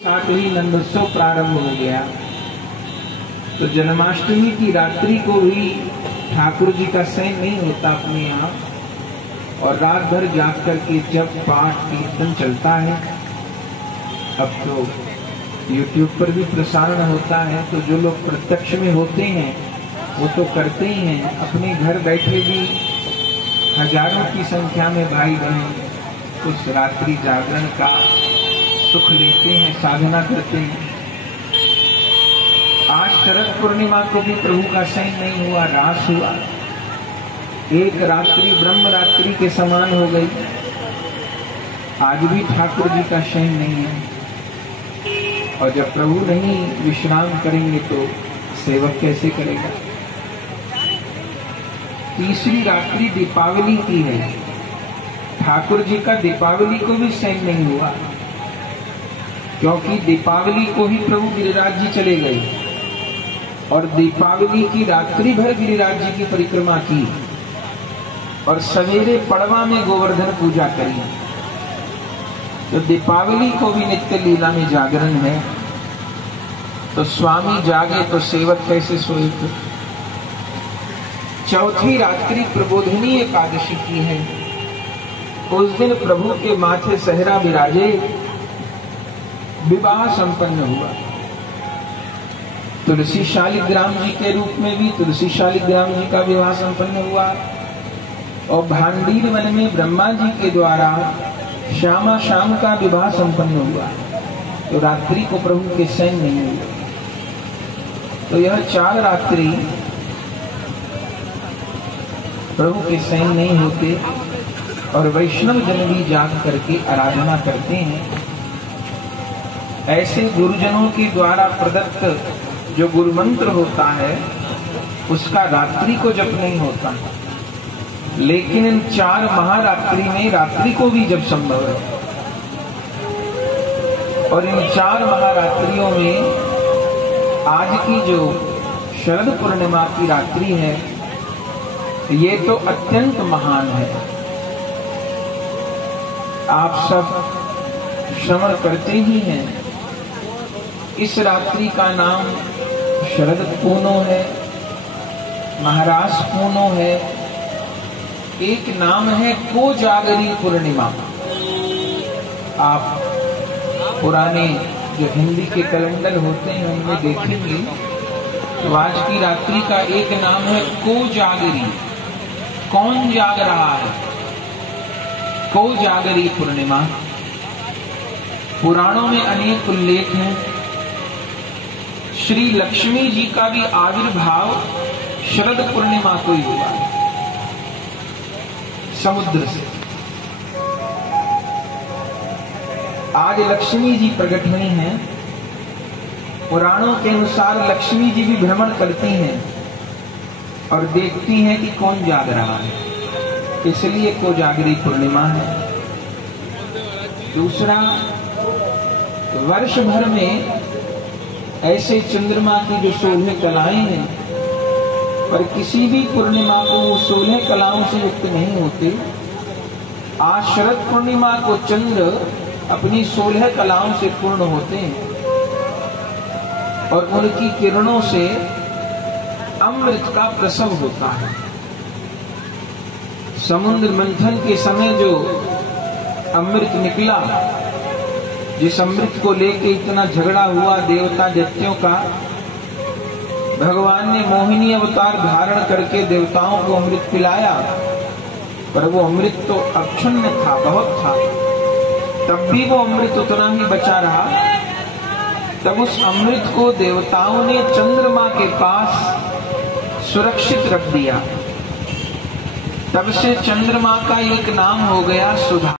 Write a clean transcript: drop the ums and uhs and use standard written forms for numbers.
साथ ही नंदोत्सव प्रारंभ हो गया। तो जन्माष्टमी की रात्रि को भी ठाकुर जी का शयन नहीं होता अपने यहाँ, और रात भर जाग करके जब पाठ कीर्तन चलता है। अब तो YouTube पर भी प्रसारण होता है, तो जो लोग प्रत्यक्ष में होते हैं वो तो करते ही हैं। अपने घर बैठे भी हजारों की संख्या में भाई बहन उस रात्रि जागरण का सुख लेते हैं, साधना करते हैं। आज शरद पूर्णिमा को भी प्रभु का शयन नहीं हुआ, रास हुआ। एक रात्रि ब्रह्म रात्रि के समान हो गई। आज भी ठाकुर जी का शयन नहीं है, और जब प्रभु नहीं विश्राम करेंगे तो सेवक कैसे करेगा। तीसरी रात्रि दीपावली की है। ठाकुर जी का दीपावली को भी शयन नहीं हुआ, क्योंकि दीपावली को ही प्रभु गिरिराज जी चले गए, और दीपावली की रात्रि भर गिरिराज जी की परिक्रमा की, और सवेरे पड़वा में गोवर्धन पूजा करी। तो दीपावली को भी नित्य लीला में जागरण है। तो स्वामी जागे तो सेवक कैसे सोए। चौथी रात्रि प्रबोधिनी एकादशी की है। उस दिन प्रभु के माथे सहरा विराजे, विवाह संपन्न हुआ। तुलसी शालिग्राम जी के रूप में भी तुलसी शालिग्राम जी का विवाह संपन्न हुआ, और भांडीर वन में ब्रह्मा जी के द्वारा श्यामा श्याम का विवाह संपन्न हुआ। तो रात्रि को प्रभु के शयन नहीं हुआ। तो यह 4 रात्रि प्रभु के शयन नहीं होते, और वैष्णव जन भी जाग करके आराधना करते हैं। ऐसे गुरुजनों के द्वारा प्रदत्त जो गुरु मंत्र होता है उसका रात्रि को जप नहीं होता, लेकिन इन 4 महारात्रि में रात्रि को भी जप संभव है। और इन 4 महारात्रियों में आज की जो शरद पूर्णिमा की रात्रि है, ये तो अत्यंत महान है। आप सब श्रवण करते ही हैं। इस रात्रि का नाम शरद पूनो है, महाराज पूनो है। एक नाम है कोजागरी पूर्णिमा। आप पुराने जो हिंदी के कैलेंडर होते हैं उनमें देखेंगे तो आज की रात्रि का एक नाम है कोजागरी। कौन जाग रहा है? कोजागरी पूर्णिमा। पुराणों में अनेक उल्लेख हैं। श्री लक्ष्मी जी का भी आविर्भाव शरद पूर्णिमा को ही हुआ, समुद्र से। आज लक्ष्मी जी प्रकट हुई हैं। पुराणों के अनुसार लक्ष्मी जी भी भ्रमण करती हैं और देखती हैं कि कौन जाग रहा है, इसलिए कोजागरी पूर्णिमा है। दूसरा, वर्ष भर में ऐसे चंद्रमा की जो 16 कलाएं हैं, पर किसी भी पूर्णिमा को वो 16 कलाओं से युक्त नहीं होते। आज शरद पूर्णिमा को चंद्र अपनी 16 कलाओं से पूर्ण होते हैं, और उनकी किरणों से अमृत का प्रसव होता है। समुद्र मंथन के समय जो अमृत निकला, जिस अमृत को लेके इतना झगड़ा हुआ देवता दैत्यों का, भगवान ने मोहिनी अवतार धारण करके देवताओं को अमृत पिलाया, पर वो अमृत तो अक्षुण्ण था, बहुत था। तब भी वो अमृत उतना ही बचा रहा। तब उस अमृत को देवताओं ने चंद्रमा के पास सुरक्षित रख दिया। तब से चंद्रमा का एक नाम हो गया सुधा।